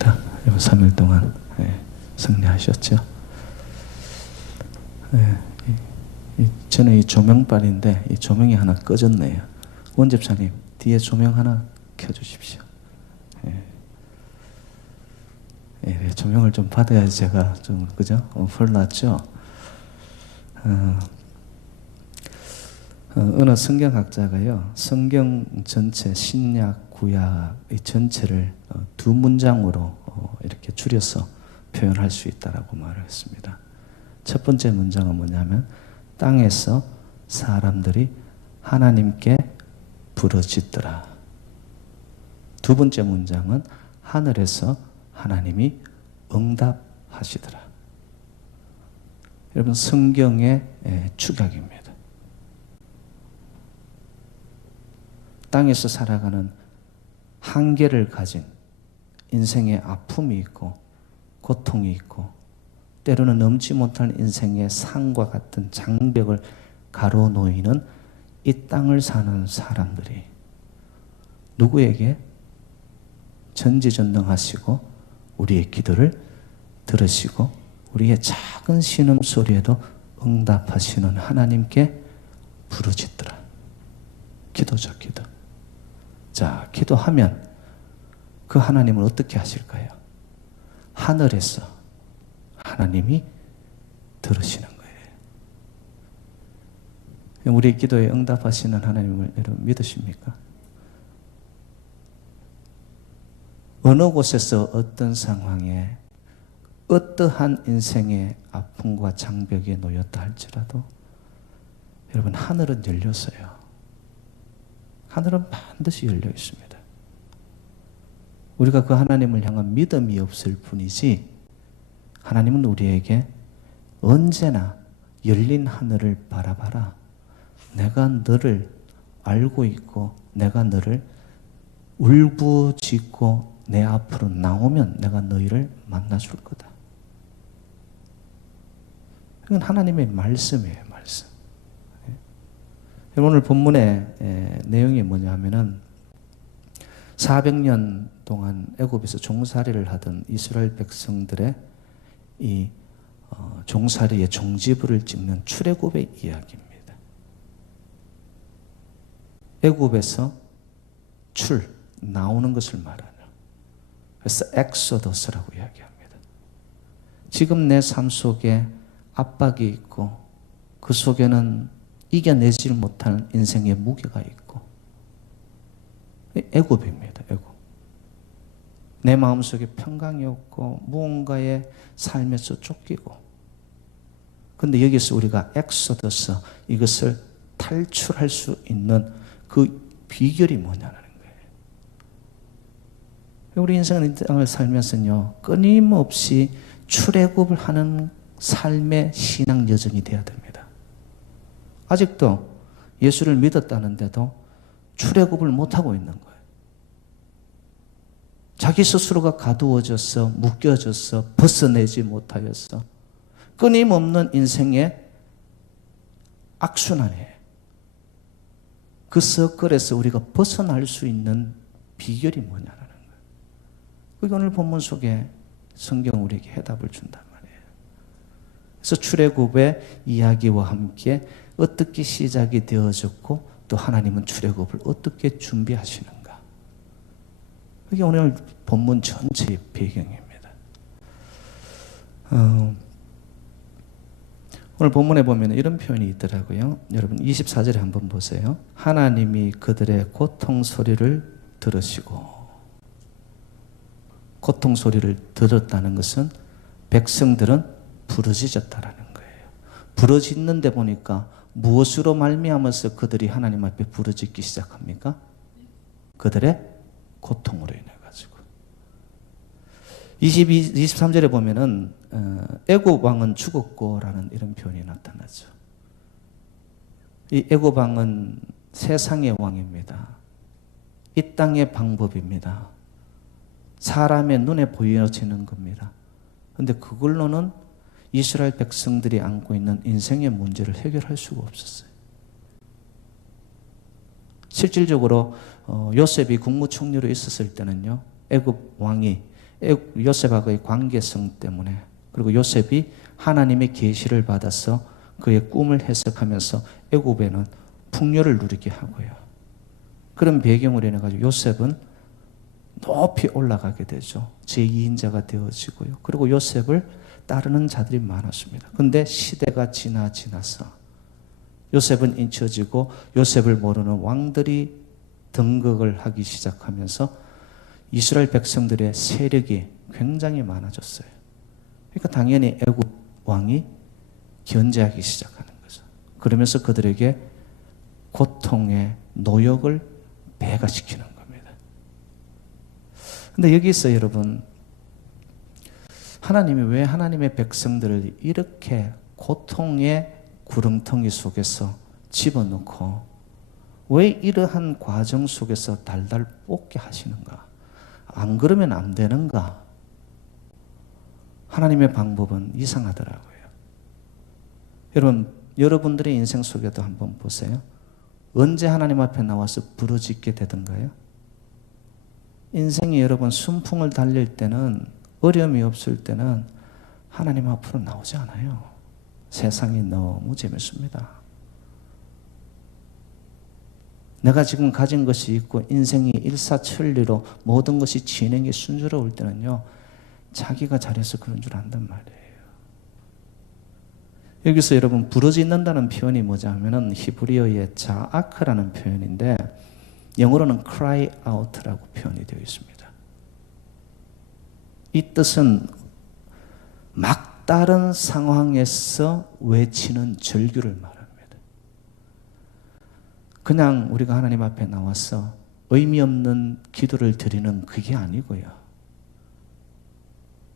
감사합니다. 3일 동안 승리하셨죠? 저는 이 조명빨인데 이 조명이 하나 꺼졌네요. 원집사님 뒤에 조명 하나 켜주십시오. 조명을 좀 받아야지 제가 좀 그죠? 펄났죠? 어느 성경학자가요, 성경 전체 신약 구약 이 전체를 두 문장으로 이렇게 줄여서 표현할 수 있다라고 말을 했습니다. 첫 번째 문장은 뭐냐면 땅에서 사람들이 하나님께 부르짖더라. 두 번째 문장은 하늘에서 하나님이 응답하시더라. 여러분 성경의 축약입니다. 땅에서 살아가는 한계를 가진 인생의 아픔이 있고 고통이 있고 때로는 넘지 못할 인생의 산과 같은 장벽을 가로놓이는 이 땅을 사는 사람들이 누구에게 전지전능하시고 우리의 기도를 들으시고 우리의 작은 신음소리에도 응답하시는 하나님께 부르짖더라. 기도죠, 기도. 자, 기도하면 그 하나님은 어떻게 하실까요? 하늘에서 하나님이 들으시는 거예요. 우리 기도에 응답하시는 하나님을 여러분 믿으십니까? 어느 곳에서 어떤 상황에 어떠한 인생의 아픔과 장벽에 놓였다 할지라도 여러분 하늘은 열렸어요. 하늘은 반드시 열려 있습니다. 우리가 그 하나님을 향한 믿음이 없을 뿐이지 하나님은 우리에게 언제나 열린 하늘을 바라봐라. 내가 너를 알고 있고 내가 너를 울부짖고 내 앞으로 나오면 내가 너희를 만나줄 거다. 이건 하나님의 말씀이에요, 말씀. 오늘 본문의 내용이 뭐냐 하면은 400년 동안 애굽에서 종살이를 하던 이스라엘 백성들의 이 종살이의 종지부를 찍는 출애굽의 이야기입니다. 애굽에서 나오는 것을 말하는, 그래서 엑소더스라고 이야기합니다. 지금 내 삶 속에 압박이 있고 그 속에는 이겨내질 못하는 인생의 무게가 있고 애굽입니다. 애굽. 내 마음속에 평강이 없고 무언가의 삶에서 쫓기고 근데 여기서 우리가 엑소더스 이것을 탈출할 수 있는 그 비결이 뭐냐는 거예요. 우리 인생은 이 땅을 살면서요 끊임없이 출애굽을 하는 삶의 신앙 여정이 되어야 됩니다. 아직도 예수를 믿었다는데도 출애굽을 못하고 있는 거예요. 자기 스스로가 가두어져서 묶여져서 벗어내지 못하여서 끊임없는 인생의 악순환이에요. 그 서클에서 우리가 벗어날 수 있는 비결이 뭐냐는 거예요. 그게 오늘 본문 속에 성경 우리에게 해답을 준단 말이에요. 그래서 출애굽의 이야기와 함께 어떻게 시작이 되어졌고 또 하나님은 출애굽을 어떻게 준비하시는가. 그게 오늘 본문 전체의 배경입니다. 오늘 본문에 보면 이런 표현이 있더라고요. 여러분 24절에 한번 보세요. 하나님이 그들의 고통 소리를 들으시고, 고통 소리를 들었다는 것은 백성들은 부르짖었다라는 거예요. 부르짖는데 보니까 무엇으로 말미암아서 그들이 하나님 앞에 부르짖기 시작합니까? 그들의 고통으로 인해 가지고. 23절에 보면은 애굽 왕은 죽었고라는 이런 표현이 나타나죠. 이 애굽 왕은 세상의 왕입니다. 이 땅의 방법입니다. 사람의 눈에 보여지는 겁니다. 그런데 그걸로는 이스라엘 백성들이 안고 있는 인생의 문제를 해결할 수가 없었어요. 실질적으로 요셉이 국무총리로 있었을 때는요, 애굽 왕이 요셉하고의 관계성 때문에, 그리고 요셉이 하나님의 계시를 받아서 그의 꿈을 해석하면서 애굽에는 풍요를 누리게 하고요. 그런 배경으로 인해 가지고 요셉은 높이 올라가게 되죠. 제2인자가 되어지고요. 그리고 요셉을 따르는 자들이 많았습니다. 그런데 시대가 지나서 요셉은 잊혀지고 요셉을 모르는 왕들이 등극을 하기 시작하면서 이스라엘 백성들의 세력이 굉장히 많아졌어요. 그러니까 당연히 애굽 왕이 견제하기 시작하는 거죠. 그러면서 그들에게 고통의 노역을 배가시키는 겁니다. 근데 여기서 여러분, 하나님이 왜 하나님의 백성들을 이렇게 고통의 구렁텅이 속에서 집어넣고 왜 이러한 과정 속에서 달달 볶게 하시는가? 안 그러면 안 되는가? 하나님의 방법은 이상하더라고요. 여러분, 여러분들의 인생 속에도 한번 보세요. 언제 하나님 앞에 나와서 부르짖게 되던가요? 인생이 여러분 순풍을 달릴 때는, 어려움이 없을 때는 하나님 앞으로 나오지 않아요. 세상이 너무 재밌습니다. 내가 지금 가진 것이 있고 인생이 일사천리로 모든 것이 진행이 순조로울 때는요, 자기가 잘해서 그런 줄 안단 말이에요. 여기서 여러분 부르짖는다는 표현이 뭐냐면은 히브리어의 자아크라는 표현인데 영어로는 cry out라고 표현이 되어 있습니다. 이 뜻은 막다른 상황에서 외치는 절규를 말합니다. 그냥 우리가 하나님 앞에 나와서 의미 없는 기도를 드리는 그게 아니고요.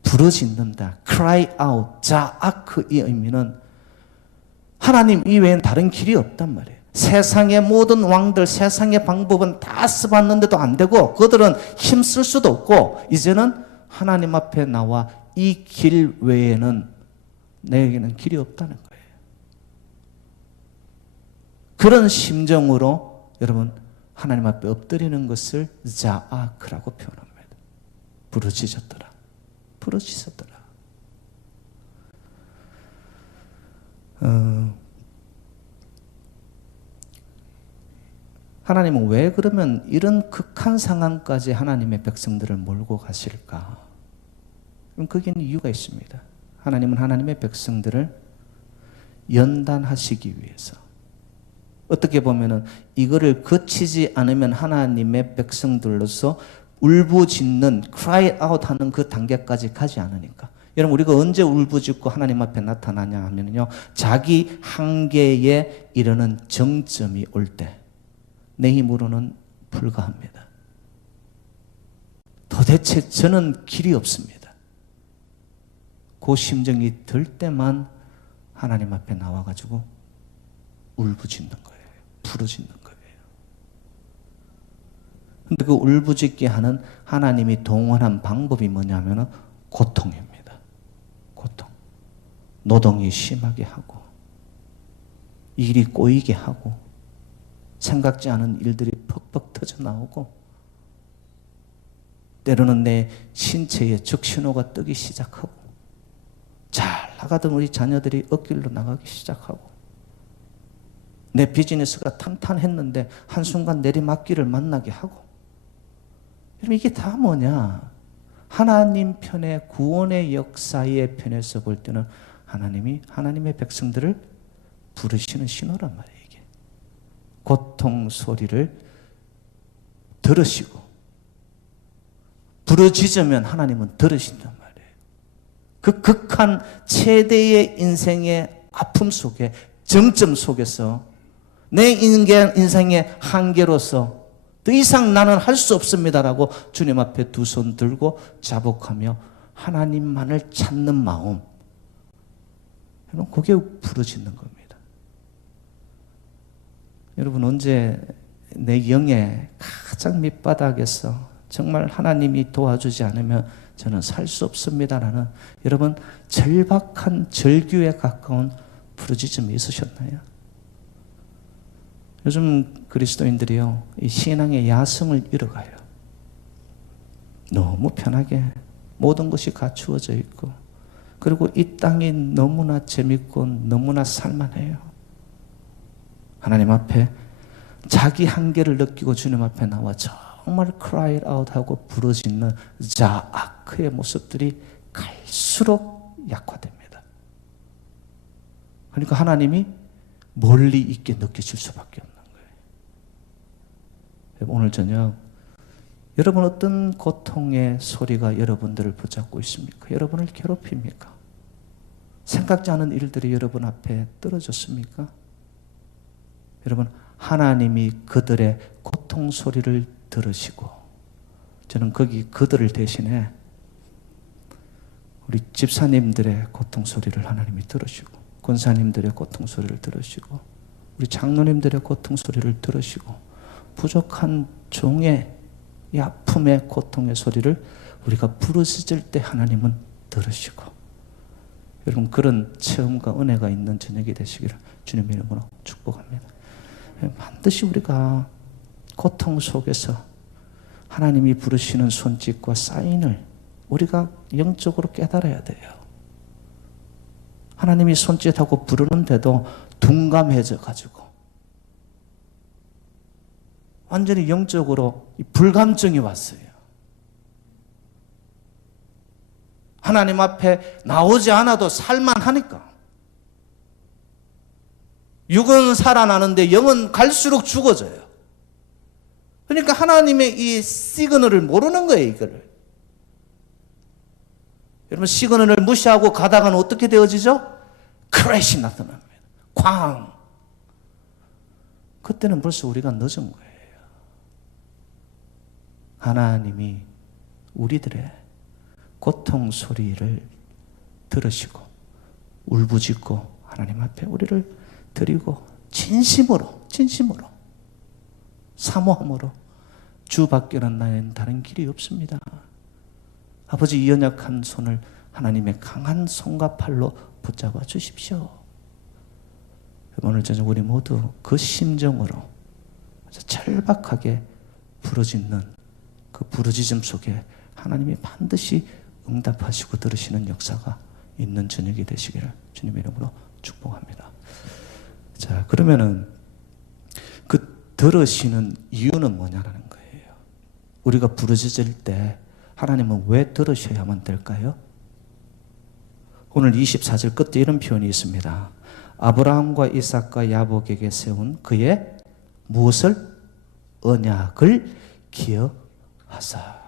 부르짖는다, cry out, 자아크의 의미는 하나님 이외엔 다른 길이 없단 말이에요. 세상의 모든 왕들, 세상의 방법은 다 써봤는데도 안 되고 그들은 힘쓸 수도 없고 이제는 하나님 앞에 나와 이 길 외에는 내게는 길이 없다는 거예요. 그런 심정으로 여러분 하나님 앞에 엎드리는 것을 자아크라고 표현합니다. 부르짖었더라. 부르짖었더라. 하나님은 왜 그러면 이런 극한 상황까지 하나님의 백성들을 몰고 가실까? 그럼 거기는 이유가 있습니다. 하나님은 하나님의 백성들을 연단하시기 위해서, 어떻게 보면은 이거를 거치지 않으면 하나님의 백성들로서 울부짖는 cry out 하는 그 단계까지 가지 않으니까. 여러분 우리가 언제 울부짖고 하나님 앞에 나타나냐 하면요, 자기 한계에 이르는 정점이 올 때 내 힘으로는 불가합니다. 도대체 저는 길이 없습니다. 그 심정이 들 때만 하나님 앞에 나와가지고 울부짖는 거예요. 부르짖는 거예요. 근데 그 울부짖게 하는 하나님이 동원한 방법이 뭐냐면 고통입니다. 고통. 노동이 심하게 하고 일이 꼬이게 하고 생각지 않은 일들이 퍽퍽 터져 나오고 때로는 내 신체에 적신호가 뜨기 시작하고 잘 나가던 우리 자녀들이 엇길로 나가기 시작하고 내 비즈니스가 탄탄했는데 한순간 내리막길을 만나게 하고. 여러분 이게 다 뭐냐? 하나님 편의 구원의 역사의 편에서 볼 때는 하나님이 하나님의 백성들을 부르시는 신호란 말이에요. 이게 고통 소리를 들으시고 부르짖으면 하나님은 들으신단 말이에요. 그 극한 최대의 인생의 아픔 속에, 정점 속에서 내 인생의 한계로서 더 이상 나는 할 수 없습니다라고 주님 앞에 두 손 들고 자복하며 하나님만을 찾는 마음, 여러분 그게 부르짖는 겁니다. 여러분 언제 내 영의 가장 밑바닥에서 정말 하나님이 도와주지 않으면 저는 살 수 없습니다라는 여러분 절박한 절규에 가까운 부르짖음이 있으셨나요? 요즘 그리스도인들이요, 이 신앙의 야성을 잃어가요. 너무 편하게 모든 것이 갖추어져 있고, 그리고 이 땅이 너무나 재밌고 너무나 살만해요. 하나님 앞에 자기 한계를 느끼고 주님 앞에 나와 정말 cry out 하고 부르짖는 자아크의 모습들이 갈수록 약화됩니다. 그러니까 하나님이 멀리 있게 느껴질 수밖에 없는 거예요. 오늘 저녁 여러분 어떤 고통의 소리가 여러분들을 붙잡고 있습니까? 여러분을 괴롭힙니까? 생각지 않은 일들이 여러분 앞에 떨어졌습니까? 여러분, 하나님이 그들의 고통 소리를 들으시고, 저는 거기 그들을 대신해 우리 집사님들의 고통 소리를 하나님이 들으시고, 권사님들의 고통 소리를 들으시고, 우리 장로님들의 고통 소리를 들으시고, 부족한 종의 이 아픔의 고통의 소리를 우리가 부르짖을 때 하나님은 들으시고, 여러분 그런 체험과 은혜가 있는 저녁이 되시기를 주님의 이름으로 축복합니다. 반드시 우리가 고통 속에서 하나님이 부르시는 손짓과 사인을 우리가 영적으로 깨달아야 돼요. 하나님이 손짓하고 부르는데도 둔감해져 가지고 완전히 영적으로 불감증이 왔어요. 하나님 앞에 나오지 않아도 살만하니까. 육은 살아나는데 영은 갈수록 죽어져요. 그러니까 하나님의 이 시그널을 모르는 거예요, 이거를. 여러분, 시그널을 무시하고 가다가는 어떻게 되어지죠? 크래시 나타납니다. 쾅! 그때는 벌써 우리가 늦은 거예요. 하나님이 우리들의 고통 소리를 들으시고 울부짖고 하나님 앞에 우리를 드리고 진심으로 사모함으로 주밖에는 나에는 다른 길이 없습니다. 아버지, 이 연약한 손을 하나님의 강한 손과 팔로 붙잡아 주십시오. 오늘 저녁 우리 모두 그 심정으로 절박하게 부르짖는 그 부르짖음 속에 하나님이 반드시 응답하시고 들으시는 역사가 있는 저녁이 되시기를 주님의 이름으로 축복합니다. 자, 그러면은 그 들으시는 이유는 뭐냐라는 거예요. 우리가 부르짖을 때 하나님은 왜 들으셔야만 될까요? 오늘 24절 끝에 이런 표현이 있습니다. 아브라함과 이삭과 야복에게 세운 그의 무엇을? 언약을 기억하사.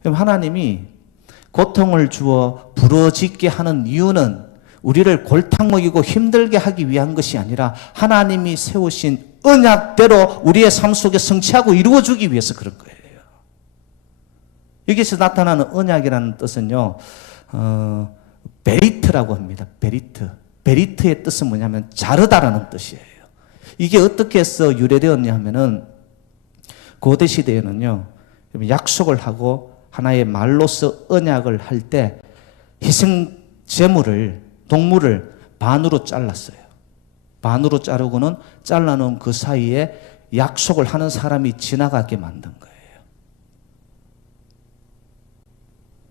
그럼 하나님이 고통을 주어 부러짓게 하는 이유는 우리를 골탕 먹이고 힘들게 하기 위한 것이 아니라 하나님이 세우신 언약대로 우리의 삶 속에 성취하고 이루어주기 위해서 그런 거예요. 여기서 나타나는 언약이라는 뜻은요, 베리트라고 합니다. 베리트. 베리트의 뜻은 뭐냐면 자르다라는 뜻이에요. 이게 어떻게 해서 유래되었냐 하면은 고대 시대에는요, 약속을 하고 하나의 말로서 언약을 할 때 희생 제물을, 동물을 반으로 잘랐어요. 반으로 자르고는 잘라놓은 그 사이에 약속을 하는 사람이 지나가게 만든 거예요.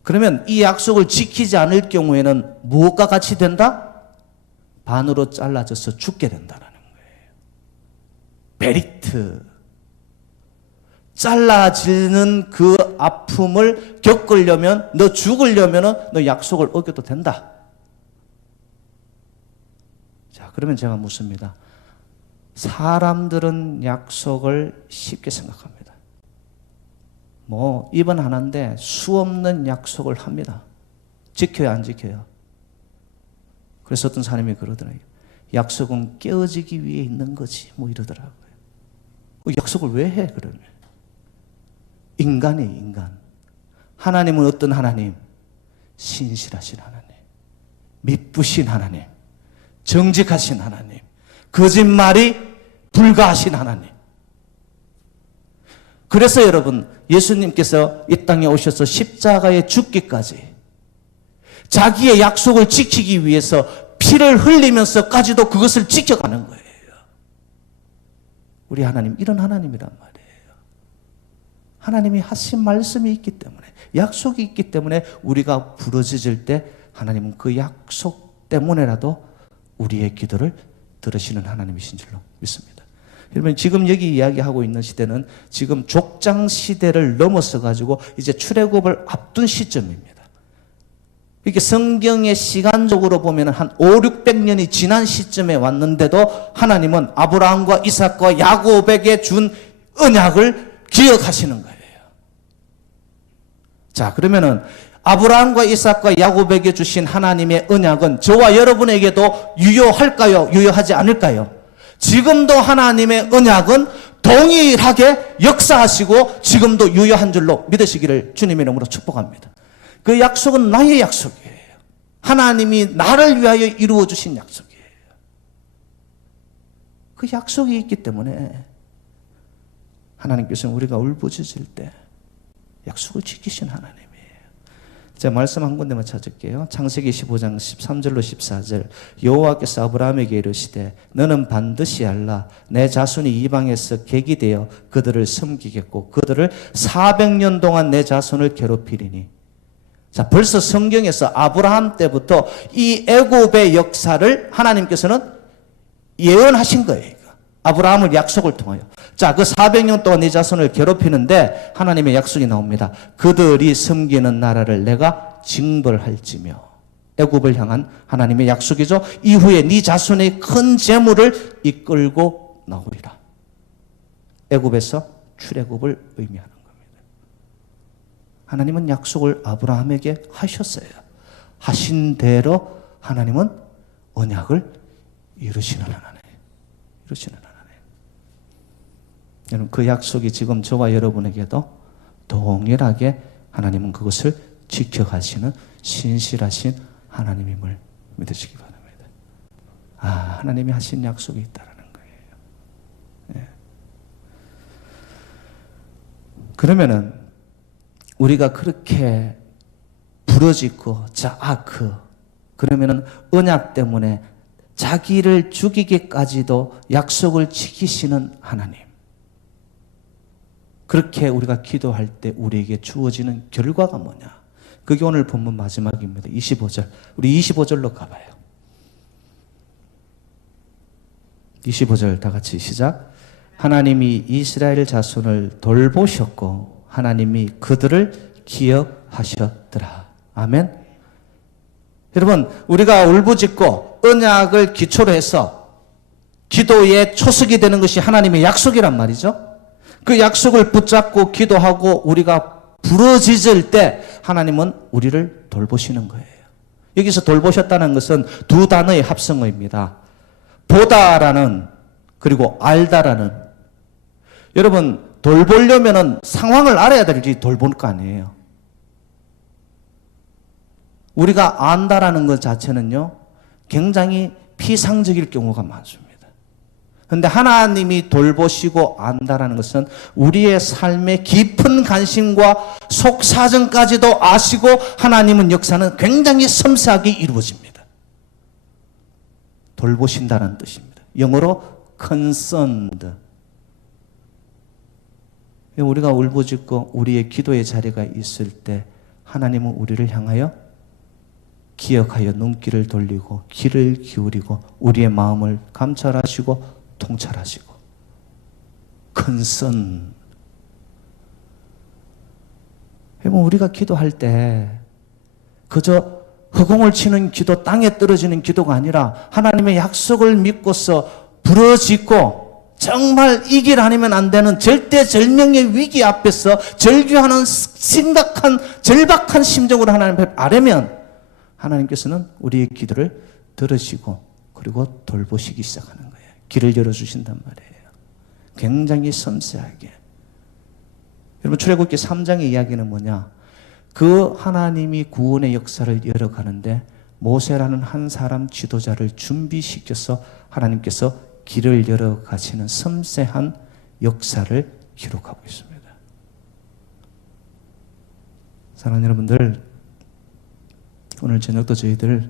그러면 이 약속을 지키지 않을 경우에는 무엇과 같이 된다? 반으로 잘라져서 죽게 된다는 거예요. 베리트. 잘라지는 그 아픔을 겪으려면, 너 죽으려면 너 약속을 어겨도 된다. 자, 그러면 제가 묻습니다. 사람들은 약속을 쉽게 생각합니다. 뭐 이번 하나인데 수없는 약속을 합니다. 지켜야 안 지켜요? 그래서 어떤 사람이 그러더라고요. 약속은 깨어지기 위해 있는 거지, 뭐 이러더라고요. 약속을 왜 해, 그러면? 인간이에요, 인간. 하나님은 어떤 하나님? 신실하신 하나님, 미쁘신 하나님, 정직하신 하나님, 거짓말이 불가하신 하나님. 그래서 여러분, 예수님께서 이 땅에 오셔서 십자가에 죽기까지 자기의 약속을 지키기 위해서 피를 흘리면서까지도 그것을 지켜가는 거예요. 우리 하나님 이런 하나님이란 말이에요. 하나님이 하신 말씀이 있기 때문에, 약속이 있기 때문에 우리가 부르짖을 때 하나님은 그 약속 때문에라도 우리의 기도를 들으시는 하나님이신 줄로 믿습니다. 여러분, 지금 여기 이야기하고 있는 시대는 지금 족장 시대를 넘어서 가지고 이제 출애굽을 앞둔 시점입니다. 이렇게 성경의 시간적으로 보면 한 5, 600년이 지난 시점에 왔는데도 하나님은 아브라함과 이삭과 야곱에게 준 언약을 기억하시는 거예요. 자, 그러면은 아브라함과 이삭과 야곱에게 주신 하나님의 언약은 저와 여러분에게도 유효할까요? 유효하지 않을까요? 지금도 하나님의 언약은 동일하게 역사하시고 지금도 유효한 줄로 믿으시기를 주님의 이름으로 축복합니다. 그 약속은 나의 약속이에요. 하나님이 나를 위하여 이루어 주신 약속이에요. 그 약속이 있기 때문에 하나님께서는 우리가 울부짖을 때 약속을 지키신 하나님이에요. 제가 말씀 한 군데만 찾을게요. 창세기 15장 13절로 14절. 여호와께서 아브라함에게 이르시되 너는 반드시 알라. 내 자손이 이방에서 객이 되어 그들을 섬기겠고 그들을 400년 동안 내 자손을 괴롭히리니. 자, 벌써 성경에서 아브라함 때부터 이 애굽의 역사를 하나님께서는 예언하신 거예요. 아브라함을 약속을 통하여. 자, 그 400년 동안 네 자손을 괴롭히는데 하나님의 약속이 나옵니다. 그들이 섬기는 나라를 내가 징벌할지며. 애굽을 향한 하나님의 약속이죠. 이후에 네 자손의 큰 재물을 이끌고 나오리라. 애굽에서 출애굽을 의미하는 겁니다. 하나님은 약속을 아브라함에게 하셨어요. 하신 대로 하나님은 언약을 이루시는 하나님. 이루시는 하나님. 여러분, 그 약속이 지금 저와 여러분에게도 동일하게 하나님은 그것을 지켜가시는 신실하신 하나님임을 믿으시기 바랍니다. 아, 하나님이 하신 약속이 있다라는 거예요. 예. 그러면은 우리가 그렇게 부러지고 그러면은 언약 때문에 자기를 죽이기까지도 약속을 지키시는 하나님. 그렇게 우리가 기도할 때 우리에게 주어지는 결과가 뭐냐? 그게 오늘 본문 마지막입니다. 25절. 우리 25절로 가봐요. 25절 다 같이 시작. 하나님이 이스라엘 자손을 돌보셨고 하나님이 그들을 기억하셨더라. 아멘. 여러분, 우리가 울부짖고 언약을 기초로 해서 기도의 초석이 되는 것이 하나님의 약속이란 말이죠. 그 약속을 붙잡고 기도하고 우리가 부르짖을 때 하나님은 우리를 돌보시는 거예요. 여기서 돌보셨다는 것은 두 단어의 합성어입니다. 보다라는 그리고 알다라는. 여러분, 돌보려면은 상황을 알아야 되지 돌볼 거 아니에요. 우리가 안다라는 것 자체는요, 굉장히 피상적일 경우가 많습니다. 그런데 하나님이 돌보시고 안다라는 것은 우리의 삶의 깊은 관심과 속사정까지도 아시고 하나님은 역사는 굉장히 섬세하게 이루어집니다. 돌보신다는 뜻입니다. 영어로 concerned. 우리가 울부짖고 우리의 기도의 자리가 있을 때 하나님은 우리를 향하여 기억하여 눈길을 돌리고 귀를 기울이고 우리의 마음을 감찰하시고 통찰하시고 큰선. 여러분, 우리가 기도할 때 그저 허공을 치는 기도, 땅에 떨어지는 기도가 아니라 하나님의 약속을 믿고서 부르짖고 정말 이 길 아니면 안 되는 절대절명의 위기 앞에서 절규하는 심각한 절박한 심정으로 하나님 앞에 아뢰면 하나님께서는 우리의 기도를 들으시고 그리고 돌보시기 시작하는 거예요. 길을 열어주신단 말이에요. 굉장히 섬세하게. 여러분, 출애굽기 3장의 이야기는 뭐냐? 그 하나님이 구원의 역사를 열어가는데 모세라는 한 사람 지도자를 준비시켜서 하나님께서 길을 열어가시는 섬세한 역사를 기록하고 있습니다. 사랑하는 여러분들, 오늘 저녁도 저희들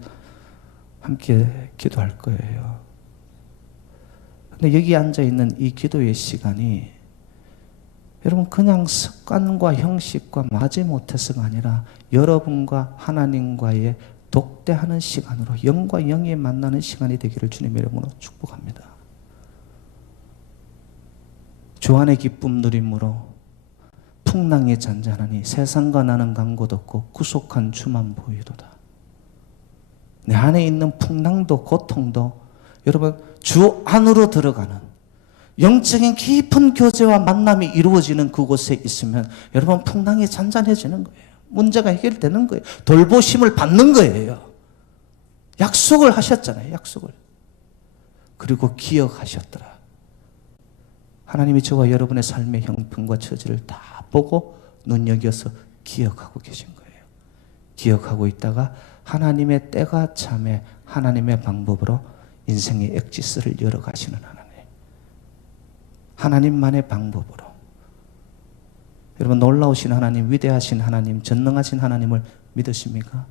함께 기도할 거예요. 근데 여기 앉아있는 이 기도의 시간이 여러분 그냥 습관과 형식과 마지못해서가 아니라 여러분과 하나님과의 독대하는 시간으로 영과 영이 만나는 시간이 되기를 주님의 이름으로 축복합니다. 주 안의 기쁨 누림으로 풍랑이 잔잔하니 세상과 나는 간곳 없고 구속한 주만 보이도다. 내 안에 있는 풍랑도 고통도 여러분 주 안으로 들어가는 영적인 깊은 교제와 만남이 이루어지는 그곳에 있으면 여러분 풍랑이 잔잔해지는 거예요. 문제가 해결되는 거예요. 돌보심을 받는 거예요. 약속을 하셨잖아요. 약속을. 그리고 기억하셨더라. 하나님이 저와 여러분의 삶의 형편과 처지를 다 보고 눈여겨서 기억하고 계신 거예요. 기억하고 있다가 하나님의 때가 참에 하나님의 방법으로 인생의 엑지스를 열어가시는 하나님. 하나님만의 방법으로. 여러분 놀라우신 하나님, 위대하신 하나님, 전능하신 하나님을 믿으십니까?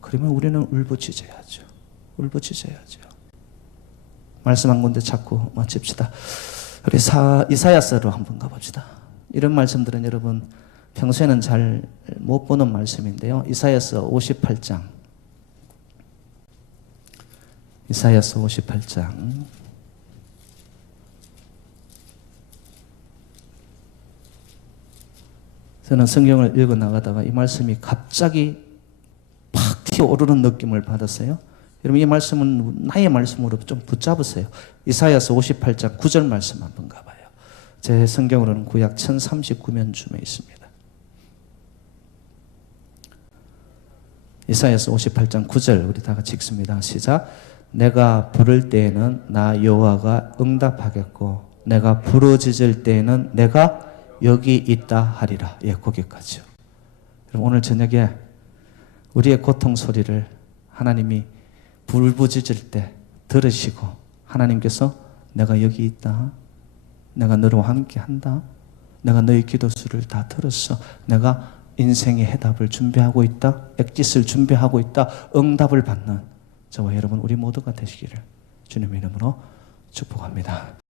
그러면 우리는 울부짖어야죠. 울부짖어야죠. 말씀 한 군데 찾고 마칩시다. 우리 이사야서로 한번 가봅시다. 이런 말씀들은 여러분 평소에는 잘 못 보는 말씀인데요. 이사야서 58장. 이사야서 58장. 저는 성경을 읽어 나가다가 이 말씀이 갑자기 팍 튀어오르는 느낌을 받았어요. 여러분 이 말씀은 나의 말씀으로 좀 붙잡으세요. 이사야서 58장 9절 말씀 한번 가봐요. 제 성경으로는 구약 1039면쯤에 있습니다. 이사야서 58장 9절 우리 다 같이 읽습니다. 시작. 내가 부를 때에는 나 여호와가 응답하겠고 내가 부르짖을 때에는 내가 여기 있다 하리라. 예, 거기까지요. 여러분 오늘 저녁에 우리의 고통 소리를 하나님이 부르짖을 때 들으시고 하나님께서 내가 여기 있다. 내가 너와 함께 한다. 내가 너의 기도수를 다 들었어. 내가 인생의 해답을 준비하고 있다. 엑짓을 준비하고 있다. 응답을 받는 저와 여러분 우리 모두가 되시기를 주님의 이름으로 축복합니다.